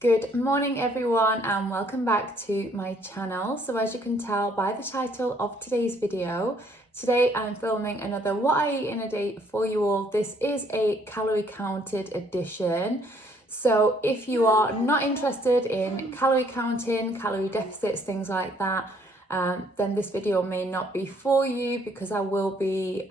Good morning everyone and welcome back to my channel. So as you can tell by the title of today's video, today I'm filming another What I Eat in a Day for you all. This is a calorie counted edition. So if you are not interested in calorie counting, calorie deficits, things like that, then this video may not be for you because I will be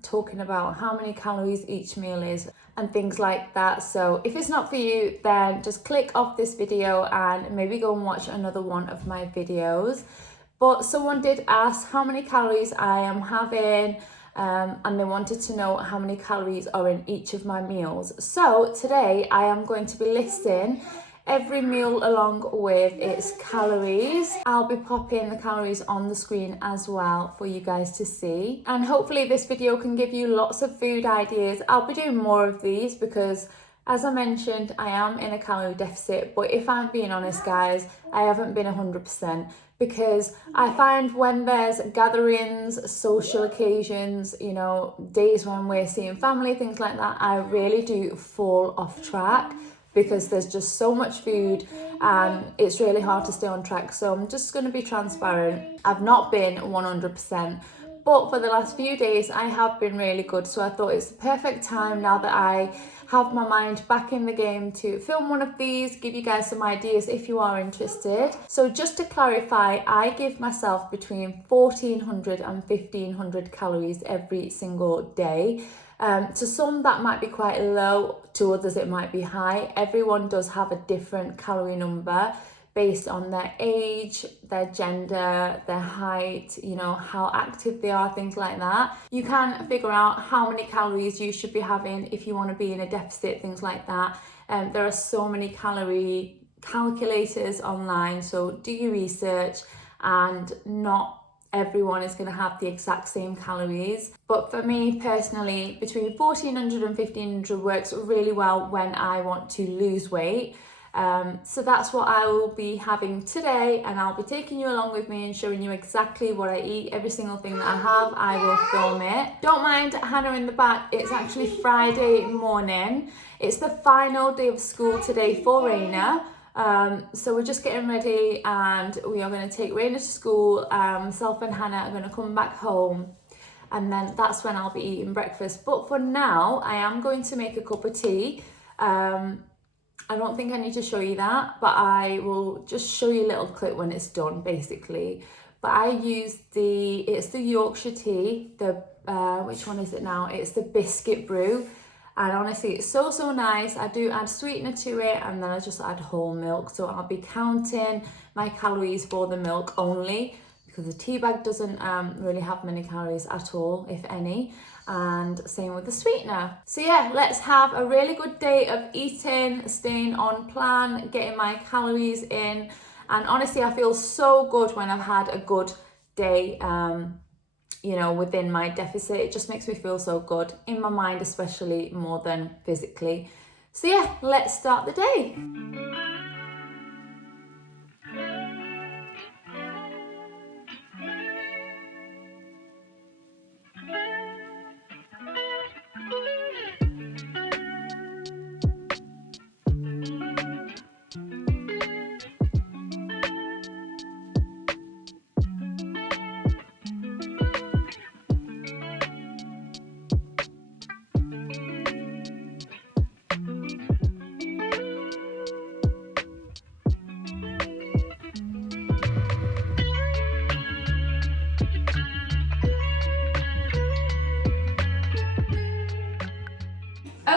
talking about how many calories each meal is and things like that. So if it's not for you, then just click off this video and maybe go and watch another one of my videos. But someone did ask how many calories I am having, and they wanted to know how many calories are in each of my meals. So today I am going to be listing every meal along with its calories. I'll be popping the calories on the screen as well for you guys to see, and hopefully this video can give you lots of food ideas. I'll be doing more of these because, as I mentioned, I am in a calorie deficit, but if I'm being honest guys, I haven't been 100% because I find when there's gatherings, social occasions, you know, days when we're seeing family, things like that, I really do fall off track because there's just so much food and it's really hard to stay on track. So I'm just going to be transparent. I've not been 100%, but for the last few days I have been really good. So I thought it's the perfect time now that I have my mind back in the game to film one of these, give you guys some ideas if you are interested. So just to clarify, I give myself between 1400 and 1500 calories every single day. To some that might be quite low, to others it might be high. Everyone does have a different calorie number based on their age, their gender, their height, you know, how active they are, things like that. You can figure out how many calories you should be having if you want to be in a deficit, things like that. There are so many calorie calculators online, so do your research, and not everyone is going to have the exact same calories. But for me personally, between 1400 and 1500 works really well when I want to lose weight. So that's what I will be having today, and I'll be taking you along with me and showing you exactly what I eat. Every single thing that I have, I will film it. Don't mind Hannah in the back, it's actually Friday morning. It's the final day of school today for Raina. So we're just getting ready and we are going to take Raina to school. Myself and Hannah are going to come back home, and then that's when I'll be eating breakfast. But for now, I am going to make a cup of tea. I don't think I need to show you that, but I will just show you a little clip when it's done basically. But I use it's the Yorkshire tea, which one is it now? It's the biscuit brew. And honestly, it's so nice. I do add sweetener to it, and then I just add whole milk. So I'll be counting my calories for the milk only, because the tea bag doesn't really have many calories at all, if any. And same with the sweetener. So yeah, let's have a really good day of eating, staying on plan, getting my calories in. And honestly, I feel so good when I've had a good day, you know, within my deficit. It just makes me feel so good, in my mind especially, more than physically. So yeah, let's start the day.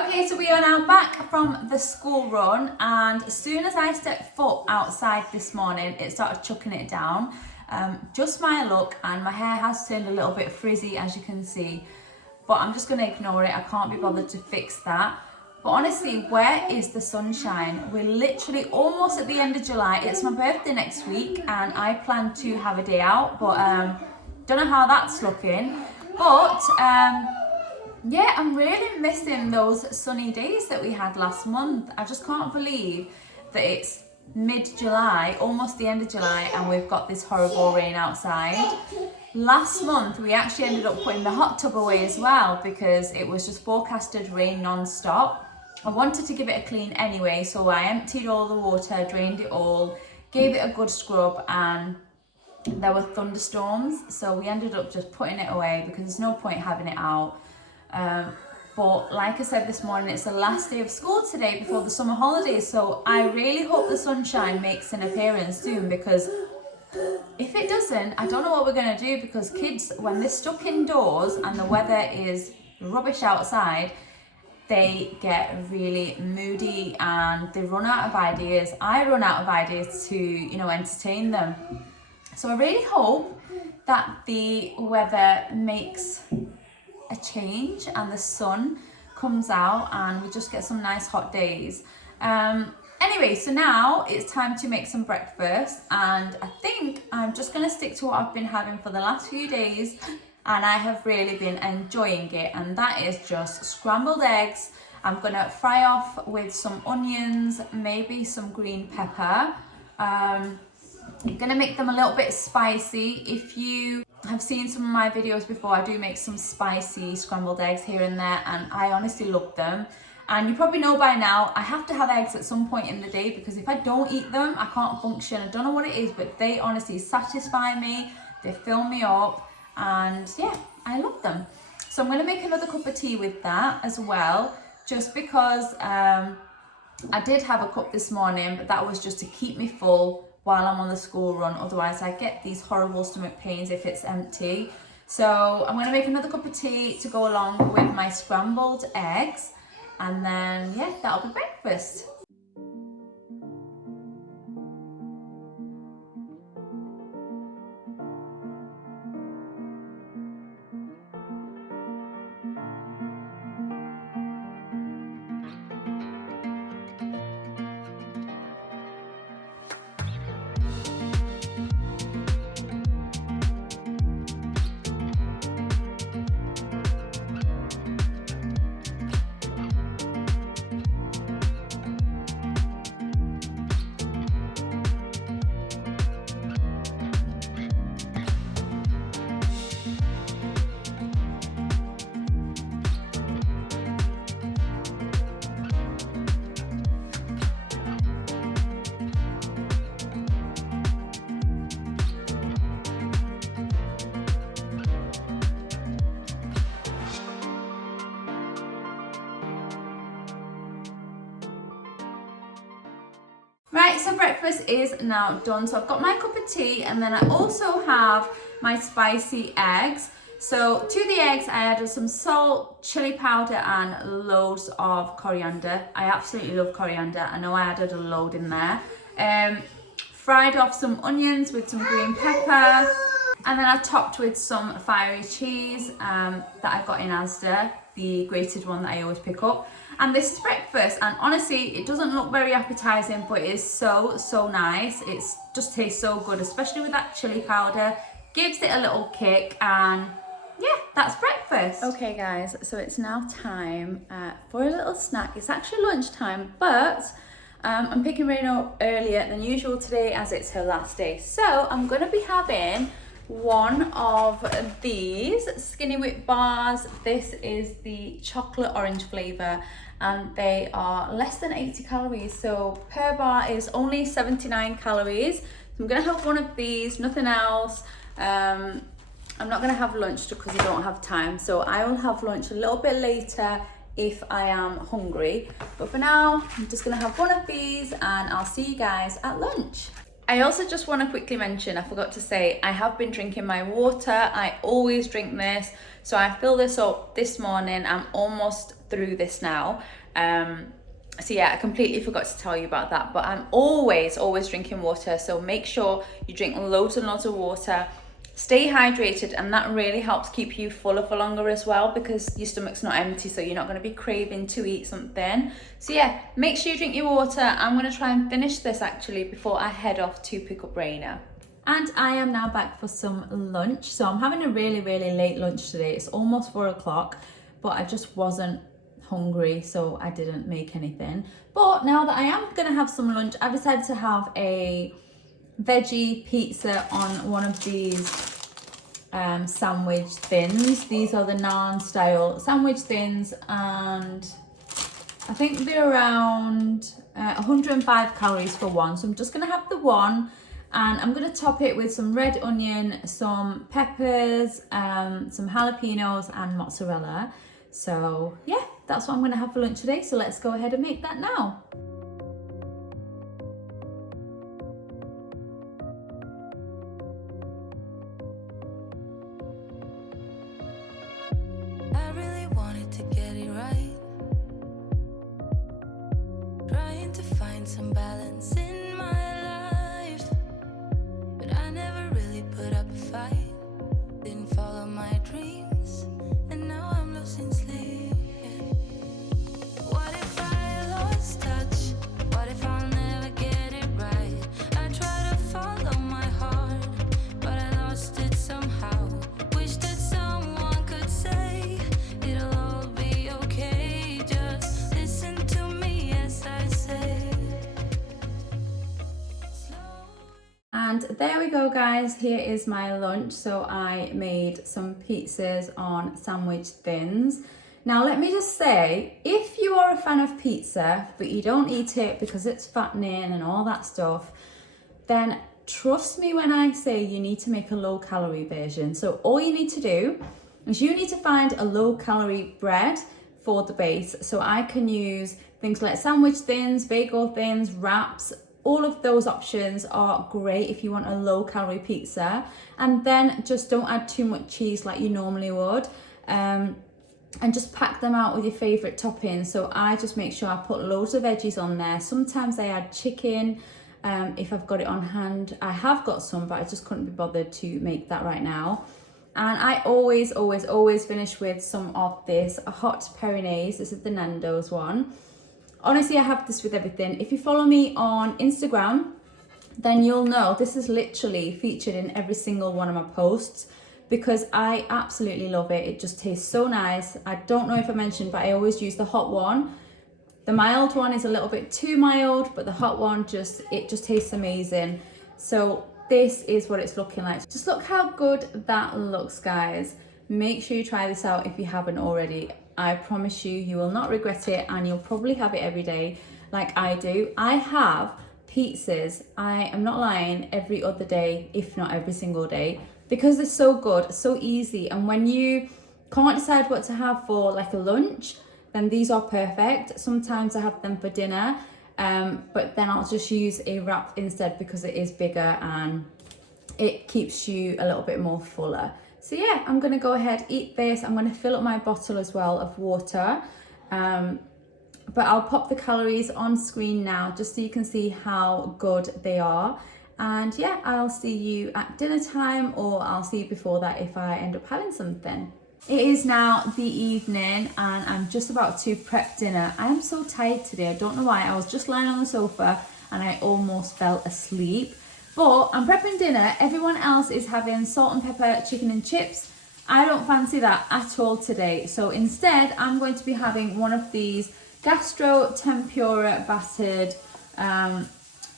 Okay, so we are now back from the school run, and as soon as I stepped foot outside this morning, it started chucking it down. Just my luck, and my hair has turned a little bit frizzy, as you can see, but I'm just going to ignore it. I can't be bothered to fix that. But honestly, where is the sunshine? We're literally almost at the end of July. It's my birthday next week, and I plan to have a day out, but don't know how that's looking. But yeah, I'm really missing those sunny days that we had last month. I just can't believe that it's mid-July, almost the end of July, and we've got this horrible rain outside. Last month, we actually ended up putting the hot tub away as well because it was just forecasted rain non-stop. I wanted to give it a clean anyway, so I emptied all the water, drained it all, gave it a good scrub, and there were thunderstorms, so we ended up just putting it away because there's no point having it out. But like I said this morning, it's the last day of school today before the summer holidays, so I really hope the sunshine makes an appearance soon, because if it doesn't, I don't know what we're going to do, because kids, when they're stuck indoors and the weather is rubbish outside, they get really moody and they run out of ideas. I run out of ideas to, you know, entertain them. So I really hope that the weather makes a change and the sun comes out and we just get some nice hot days. Anyway, so now it's time to make some breakfast, and I think I'm just going to stick to what I've been having for the last few days, and I have really been enjoying it, and that is just scrambled eggs. I'm going to fry off with some onions, maybe some green pepper. I'm going to make them a little bit spicy. If you have seen some of my videos before, I do make some spicy scrambled eggs here and there, and I honestly love them. And you probably know by now, I have to have eggs at some point in the day, because if I don't eat them, I can't function. I don't know what it is, but they honestly satisfy me. They fill me up, and yeah, I love them. So I'm going to make another cup of tea with that as well, just because I did have a cup this morning, but that was just to keep me full while I'm on the school run. Otherwise I get these horrible stomach pains if it's empty. So I'm going to make another cup of tea to go along with my scrambled eggs, and then yeah, that'll be breakfast. Right, so breakfast is now done. So I've got my cup of tea, and then I also have my spicy eggs. So to the eggs, I added some salt, chili powder, and loads of coriander. I absolutely love coriander. I know I added a load in there. Fried off some onions with some green pepper, and then I topped with some fiery cheese that I got in Asda, the grated one that I always pick up. And this is breakfast, and honestly, it doesn't look very appetizing, but it is so nice. It just tastes so good, especially with that chili powder. Gives it a little kick, and yeah, that's breakfast. Okay guys, so it's now time for a little snack. It's actually lunchtime, but I'm picking Raina up earlier than usual today as it's her last day. So I'm gonna be having one of these Skinny Whip bars. This is the chocolate orange flavour, and they are less than 80 calories. So per bar is only 79 calories. So I'm gonna have one of these, nothing else. I'm not gonna have lunch because I don't have time. So I will have lunch a little bit later if I am hungry. But for now, I'm just gonna have one of these, and I'll see you guys at lunch. I also just want to quickly mention, I forgot to say, I have been drinking my water. I always drink this. So I filled this up this morning. I'm almost through this now. So yeah, I completely forgot to tell you about that. But I'm always drinking water. So make sure you drink loads and loads of water. Stay hydrated, and that really helps keep you fuller for longer as well, because your stomach's not empty, so you're not going to be craving to eat something. So yeah, make sure you drink your water. I'm going to try and finish this actually before I head off to pick up Raina. And I am now back for some lunch. So I'm having a really late lunch today. It's almost 4 o'clock, but I just wasn't hungry, so I didn't make anything. But now that I am going to have some lunch, I've decided to have a veggie pizza on one of these sandwich thins. These are the naan style sandwich thins, and I think they're around 105 calories for one. So I'm just gonna have the one, and I'm gonna top it with some red onion, some peppers, some jalapenos and mozzarella. So yeah, that's what I'm gonna have for lunch today. So let's go ahead and make that now. I really wanted to get it right, trying to find some balance in my life, but I never really put up a fight, didn't follow my dreams, and now I'm losing sleep. What if I lost touch? What if I'll never get it right? I try to follow my heart, but I lost it somehow. Wish that someone could say it'll all be okay. Just listen to me as I say. And there we go, guys. Here is my lunch. So I made some pizzas on sandwich thins. Now let me just say, if you are a fan of pizza but you don't eat it because it's fattening and all that stuff, then trust me when I say you need to make a low calorie version. So all you need to do is you need to find a low calorie bread for the base. So I can use things like sandwich thins, bagel thins, wraps. All of those options are great if you want a low calorie pizza. And then just don't add too much cheese like you normally would. And just pack them out with your favorite toppings. So I just make sure I put loads of veggies on there. Sometimes I add chicken if I've got it on hand. I have got some, but I just couldn't be bothered to make that right now. And I always finish with some of this hot Peronaise. This is the Nando's one. Honestly, I have this with everything. If you follow me on Instagram, then you'll know this is literally featured in every single one of my posts, because I absolutely love it. It just tastes so nice. I don't know if I mentioned, but I always use the hot one. The mild one is a little bit too mild, but the hot one it just tastes amazing. So this is what it's looking like. Just look how good that looks, guys. Make sure you try this out if you haven't already. I promise you, you will not regret it, and you'll probably have it every day like I do. I have pizzas, I am not lying, every other day, if not every single day, because they're so good, so easy. And when you can't decide what to have for like a lunch, then these are perfect. Sometimes I have them for dinner, but then I'll just use a wrap instead because it is bigger and it keeps you a little bit more fuller. So yeah, I'm gonna go ahead, eat this. I'm gonna fill up my bottle as well of water. But I'll pop the calories on screen now just so you can see how good they are. And yeah, I'll see you at dinner time, or I'll see you before that if I end up having something. It is now the evening and I'm just about to prep dinner. I am so tired today, I don't know why. I was just lying on the sofa and I almost fell asleep. But I'm prepping dinner. Everyone else is having salt and pepper chicken and chips. I don't fancy that at all today. So instead, I'm going to be having one of these gastro tempura battered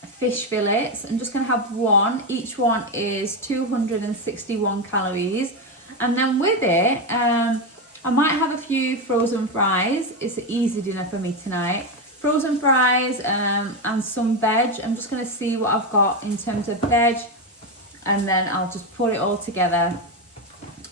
fish fillets. I'm just going to have one. Each one is 261 calories. And then with it, I might have a few frozen fries. It's an easy dinner for me tonight. Frozen fries and some veg. I'm just going to see what I've got in terms of veg, and then I'll just put it all together.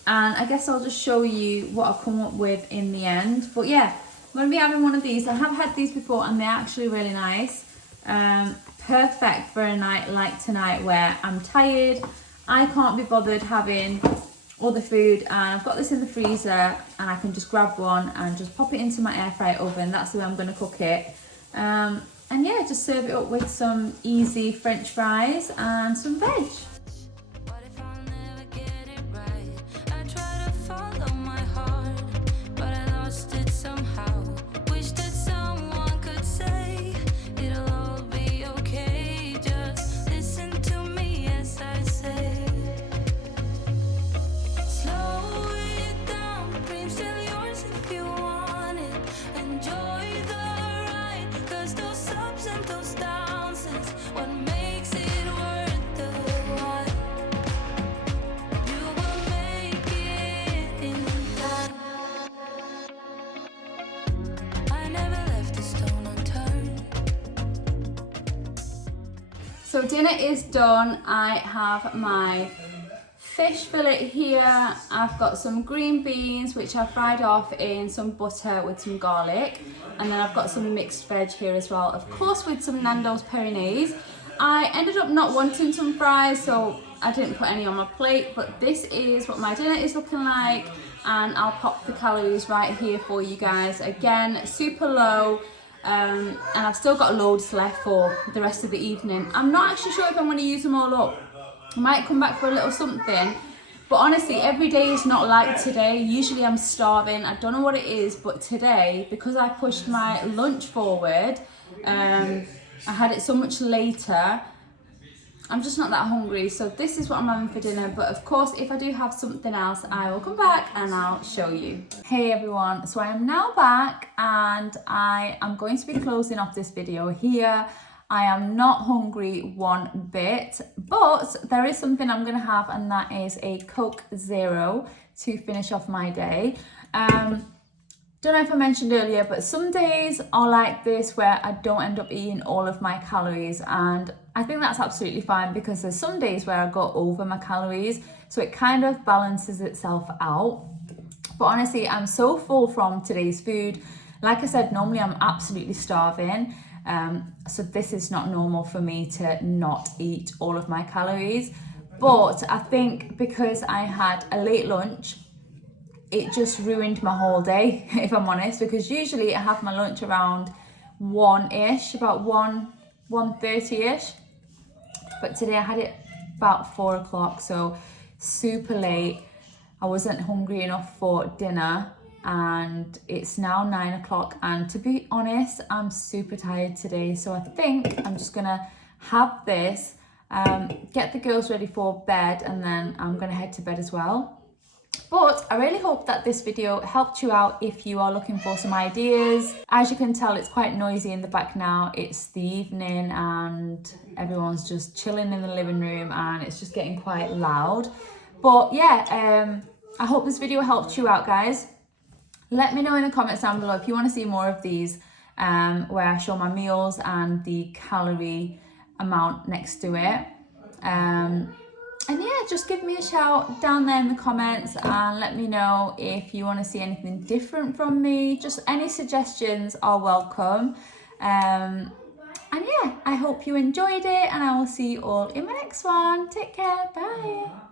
And I guess I'll just show you what I've come up with in the end. But yeah, I'm going to be having one of these. I have had these before and they're actually really nice. Perfect for a night like tonight where I'm tired, I can't be bothered having other food, and I've got this in the freezer and I can just grab one and just pop it into my air fryer oven. That's the way I'm going to cook it. And yeah, just serve it up with some easy French fries and some veg. Those ups and those downs is what makes it worth the while. So dinner is done. I have my fish fillet here. I've got some green beans which I fried off in some butter with some garlic, and then I've got some mixed veg here as well, of course with some Nando's Pyrenees. I ended up not wanting some fries, so I didn't put any on my plate, but this is what my dinner is looking like, and I'll pop the calories right here for you guys. Again, super low. And I've still got loads left for the rest of the evening. I'm not actually sure if I'm going to use them all up. I might come back for a little something, but honestly every day is not like today. Usually I'm starving, I don't know what it is, but today, because I pushed my lunch forward, I had it so much later, I'm just not that hungry. So this is what I'm having for dinner, but of course if I do have something else I will come back and I'll show you. Hey everyone, so I am now back and I am going to be closing off this video here. I am not hungry one bit, but there is something I'm going to have, and that is a Coke Zero to finish off my day. Don't know if I mentioned earlier, but some days are like this where I don't end up eating all of my calories, and I think that's absolutely fine because there's some days where I go over my calories, so it kind of balances itself out. But honestly, I'm so full from today's food. Like I said, normally I'm absolutely starving. So this is not normal for me to not eat all of my calories. But I think because I had a late lunch, it just ruined my whole day, if I'm honest, because usually I have my lunch around 1-ish, about 1:30-ish. But today I had it about 4 o'clock, so super late. I wasn't hungry enough for dinner, and it's now 9 o'clock, and to be honest, I'm super tired today, so I think I'm just gonna have this, get the girls ready for bed, and then I'm gonna head to bed as well. But I really hope that this video helped you out if you are looking for some ideas. As you can tell, it's quite noisy in the back now. It's the evening and everyone's just chilling in the living room and it's just getting quite loud. But yeah, I hope this video helped you out, guys. Let me know in the comments down below if you want to see more of these, where I show my meals and the calorie amount next to it. And yeah, just give me a shout down there in the comments and let me know if you want to see anything different from me. Just any suggestions are welcome. And yeah, I hope you enjoyed it, and I will see you all in my next one. Take care. Bye.